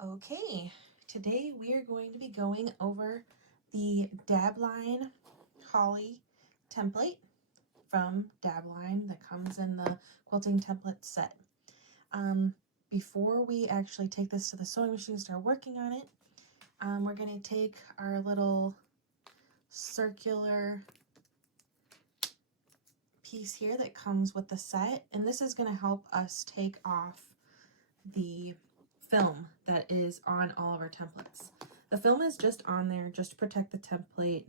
Okay, today we are going to be going over the Dabline Holly template from Dabline that comes in the quilting template set. Before we actually take this to the sewing machine and start working on it, we're going to take our little circular piece here that comes with the set, and this is going to help us take off the film that is on all of our templates. The film is just on there just to protect the template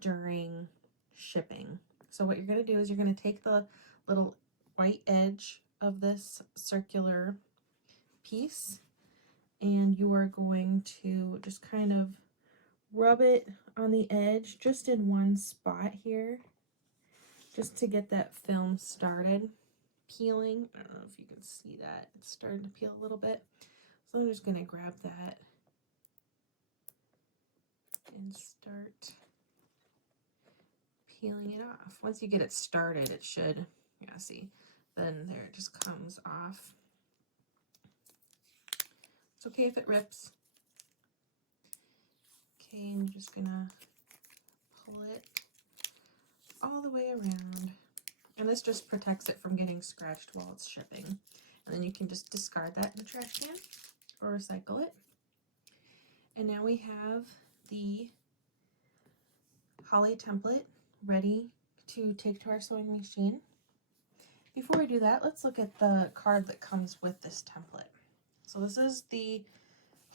during shipping. So what you're going to do is you're going to take the little white edge of this circular piece and you are going to just kind of rub it on the edge just in one spot here, just to get that film started peeling. I don't know if you can see that. It's starting to peel a little bit. So I'm just going to grab that and start peeling it off. Once you get it started, it should, yeah, see, then there it just comes off. It's okay if it rips. Okay, I'm just going to pull it all the way around. And this just protects it from getting scratched while it's shipping. And then you can just discard that in the trash can or recycle it. And now we have the Holly template ready to take to our sewing machine. Before we do that, let's look at the card that comes with this template. So this is the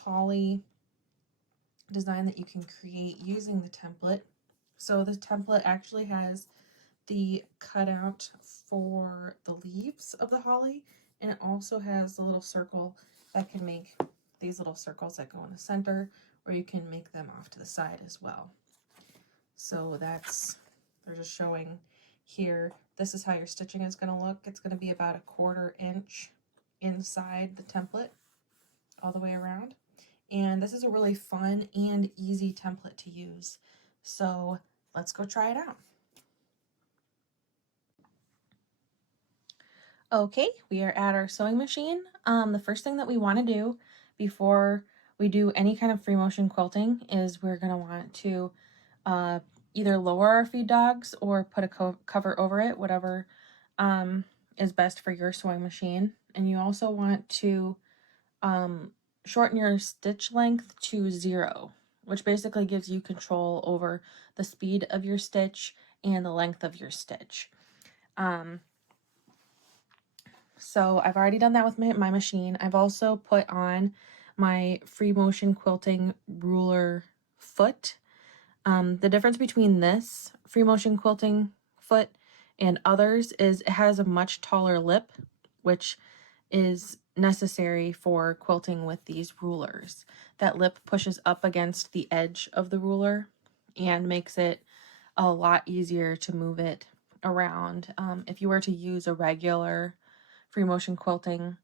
Holly design that you can create using the template. So the template actually has the cutout for the leaves of the holly, and it also has a little circle that can make these little circles that go in the center, or you can make them off to the side as well. So they're just showing here, this is how your stitching is going to look. It's going to be about 1/4 inch inside the template all the way around. And this is a really fun and easy template to use. So let's go try it out. Okay, we are at our sewing machine. The first thing that we want to do before we do any kind of free motion quilting is we're going to want to either lower our feed dogs or put a cover over it, whatever is best for your sewing machine. And you also want to shorten your stitch length to 0, which basically gives you control over the speed of your stitch and the length of your stitch. So I've already done that with my machine. I've also put on my free motion quilting ruler foot. The difference between this free motion quilting foot and others is it has a much taller lip, which is necessary for quilting with these rulers. That lip pushes up against the edge of the ruler and makes it a lot easier to move it around. If you were to use a regular free motion quilting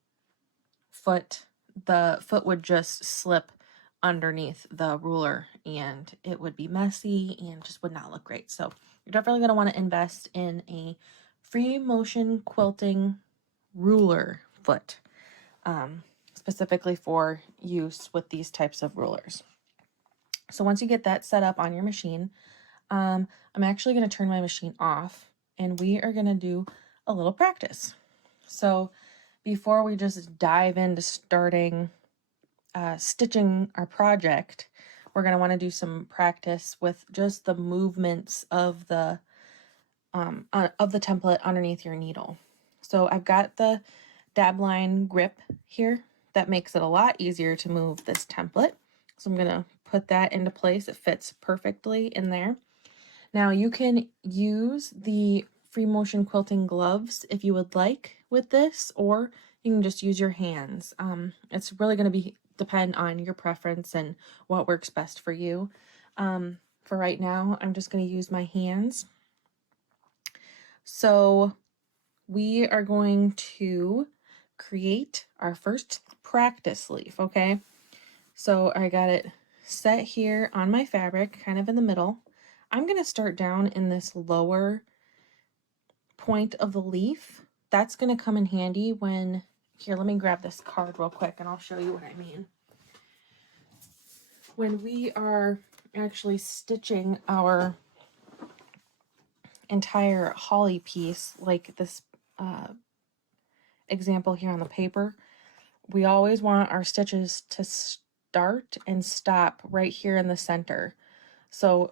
foot, the foot would just slip underneath the ruler and it would be messy and just would not look great. So you're definitely going to want to invest in a free motion quilting ruler foot, specifically for use with these types of rulers. So once you get that set up on your machine, I'm actually going to turn my machine off and we are going to do a little practice. So before we just dive into starting stitching our project, we're going to want to do some practice with just the movements of the template underneath your needle. So I've got the Dabline grip here that makes it a lot easier to move this template. So I'm going to put that into place. It fits perfectly in there. Now you can use the free motion quilting gloves if you would like with this, or you can just use your hands. It's really going to depend on your preference and what works best for you. For right now, I'm just going to use my hands. So we are going to create our first practice leaf, okay? So I got it set here on my fabric, kind of in the middle. I'm going to start down in this lower point of the leaf. That's going to come in handy when, here, let me grab this card real quick and I'll show you what I mean. when we are actually stitching our entire holly piece, like this example here on the paper, we always want our stitches to start and stop right here in the center. So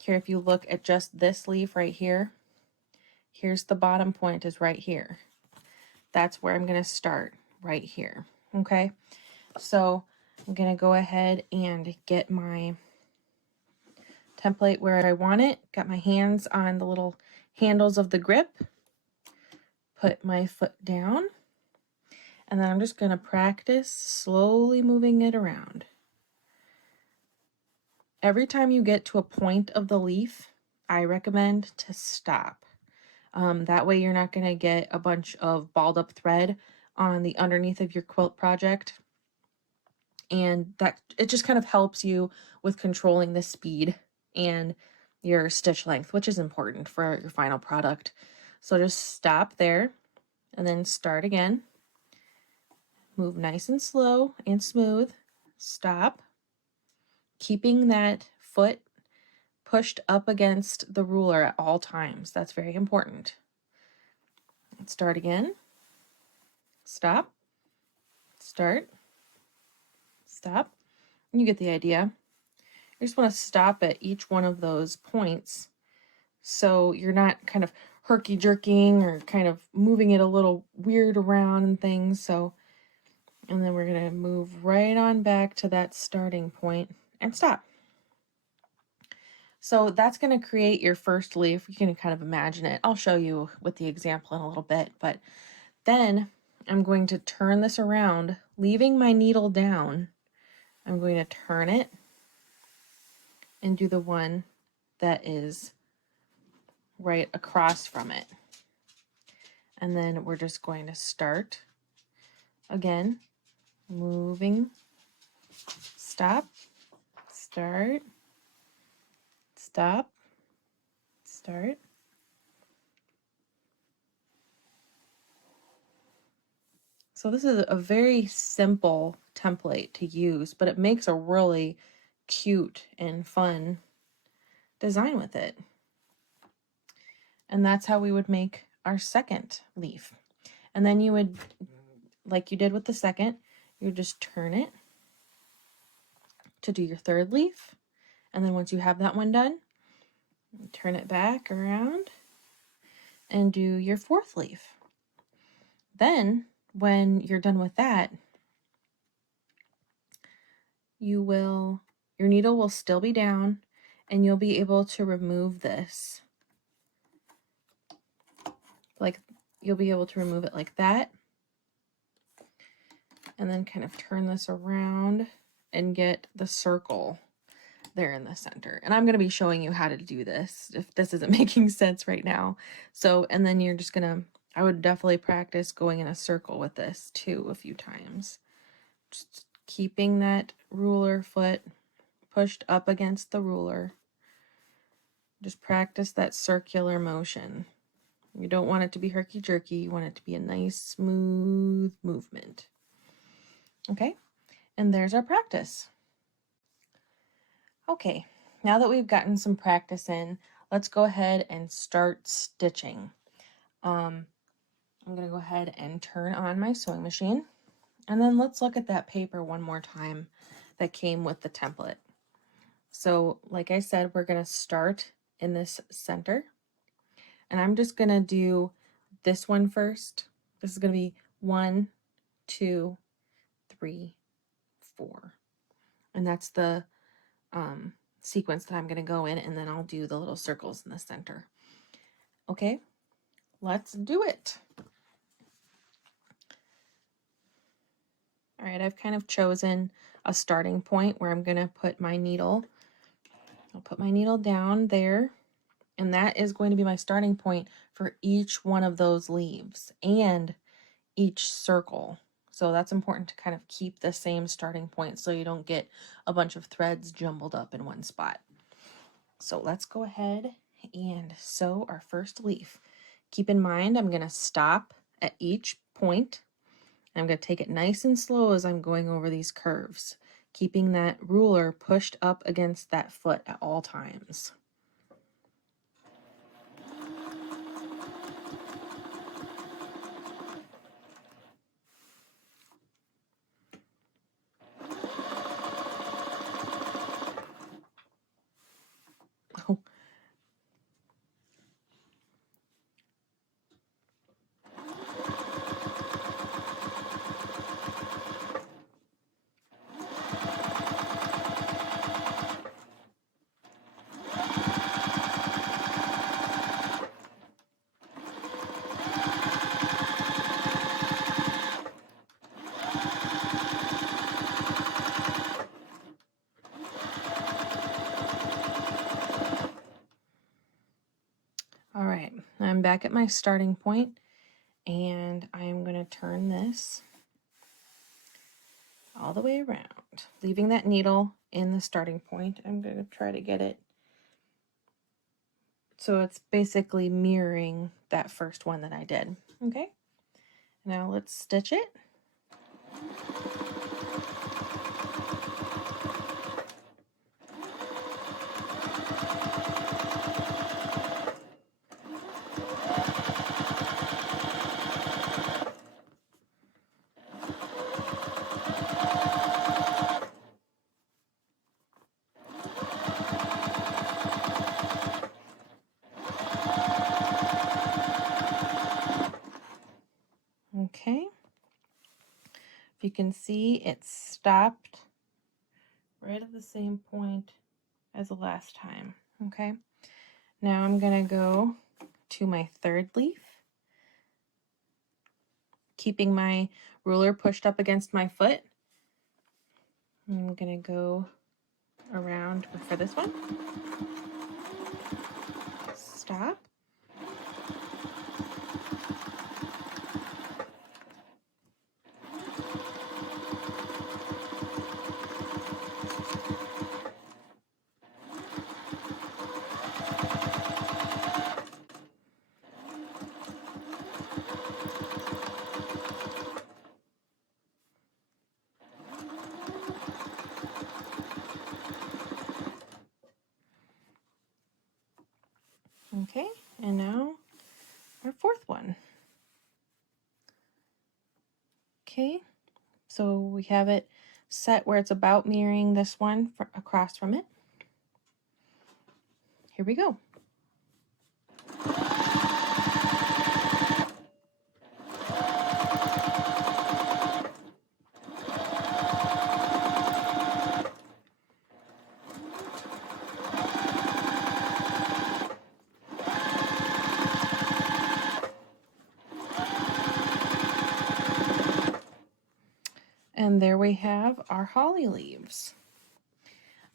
here, if you look at just this leaf right here, here's the bottom point is right here. That's where I'm going to start, right here. Okay, so I'm going to go ahead and get my template where I want it. Got my hands on the little handles of the grip. Put my foot down. And then I'm just going to practice slowly moving it around. Every time you get to a point of the leaf, I recommend to stop. That way you're not going to get a bunch of balled up thread on the underneath of your quilt project. And that it just kind of helps you with controlling the speed and your stitch length, which is important for your final product. So just stop there and then start again. Move nice and slow and smooth. Stop. Keeping that foot pushed up against the ruler at all times. That's very important. Start again. Stop. Start. Stop. You get the idea. You just want to stop at each one of those points so you're not kind of herky-jerking or kind of moving it a little weird around and things. So, and then we're going to move right on back to that starting point and stop. So that's going to create your first leaf. You can kind of imagine it. I'll show you with the example in a little bit, but then I'm going to turn this around, leaving my needle down. I'm going to turn it and do the one that is right across from it. And then we're just going to start again, moving, stop, start, stop, start. So this is a very simple template to use, but it makes a really cute and fun design with it. And that's how we would make our second leaf. And then you would, like you did with the second, you would just turn it to do your third leaf. And then once you have that one done, turn it back around and do your fourth leaf. Then when you're done with that, your needle will still be down and you'll be able to remove this. Like you'll be able to remove it like that. And then kind of turn this around and get the circle there in the center. And I'm going to be showing you how to do this if this isn't making sense right now. So, and then you're just going to, I would definitely practice going in a circle with this too a few times. Just keeping that ruler foot pushed up against the ruler. Just practice that circular motion. You don't want it to be herky-jerky. You want it to be a nice, smooth movement. Okay, and there's our practice. Okay, now that we've gotten some practice in, let's go ahead and start stitching. I'm going to go ahead and turn on my sewing machine, and then let's look at that paper one more time that came with the template. So like I said, we're going to start in this center, and I'm just going to do this one first. This is going to be 1, 2, 3, 4, and that's the sequence that I'm going to go in, and then I'll do the little circles in the center. Okay, let's do it. All right, I've kind of chosen a starting point where I'm going to put my needle. I'll put my needle down there, and that is going to be my starting point for each one of those leaves and each circle. So that's important to kind of keep the same starting point so you don't get a bunch of threads jumbled up in one spot. So let's go ahead and sew our first leaf. Keep in mind, I'm going to stop at each point. I'm going to take it nice and slow as I'm going over these curves. keeping that ruler pushed up against that foot at all times. Oh. All right, I'm back at my starting point, and I'm going to turn this all the way around, leaving that needle in the starting point. I'm going to try to get it so it's basically mirroring that first one that I did. Okay, now let's stitch it. Okay, if you can see, it stopped right at the same point as the last time. Okay, now I'm gonna go to my third leaf, keeping my ruler pushed up against my foot. I'm gonna go around for this one. Stop. Okay, and now our fourth one. Okay, so we have it set where it's about mirroring this one across from it. Here we go. And there we have our holly leaves. I'm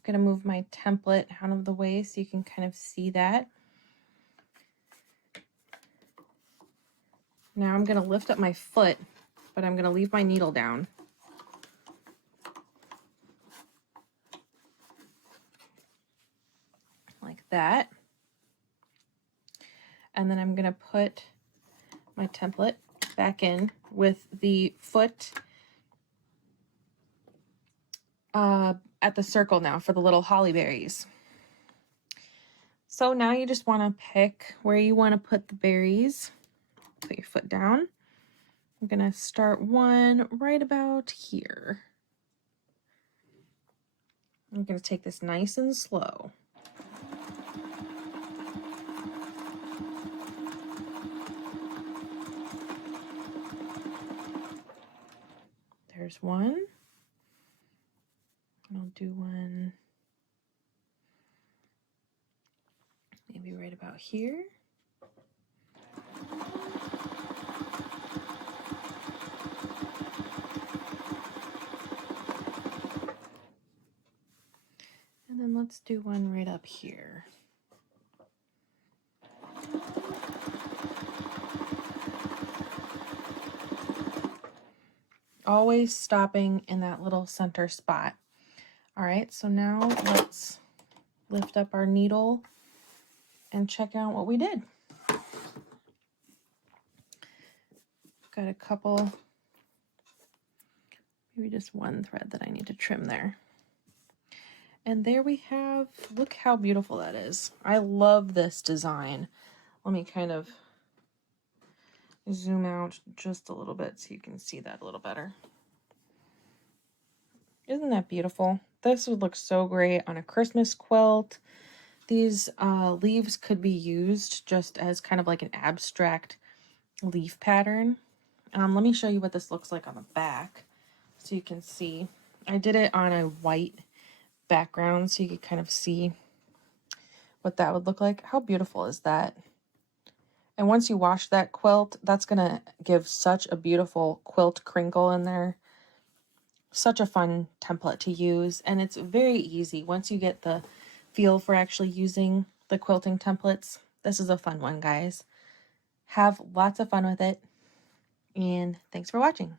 going to move my template out of the way so you can kind of see that. Now I'm going to lift up my foot, but I'm going to leave my needle down. Like that. And then I'm going to put my template back in with the foot at the circle now for the little holly berries. So now you just want to pick where you want to put the berries. Put your foot down. I'm going to start one right about here. I'm going to take this nice and slow. There's one. I'll do one maybe right about here. And then let's do one right up here. Always stopping in that little center spot. All right, so now let's lift up our needle and check out what we did. Got a couple, maybe just one thread that I need to trim there. And there we have, look how beautiful that is. I love this design. Let me kind of zoom out just a little bit so you can see that a little better. Isn't that beautiful? This would look so great on a Christmas quilt. These leaves could be used just as kind of like an abstract leaf pattern. Let me show you what this looks like on the back so you can see. I did it on a white background so you could kind of see what that would look like. How beautiful is that? And once you wash that quilt, that's going to give such a beautiful quilt crinkle in there. Such a fun template to use, and it's very easy once you get the feel for actually using the quilting templates. This is a fun one, guys. Have lots of fun with it, and thanks for watching.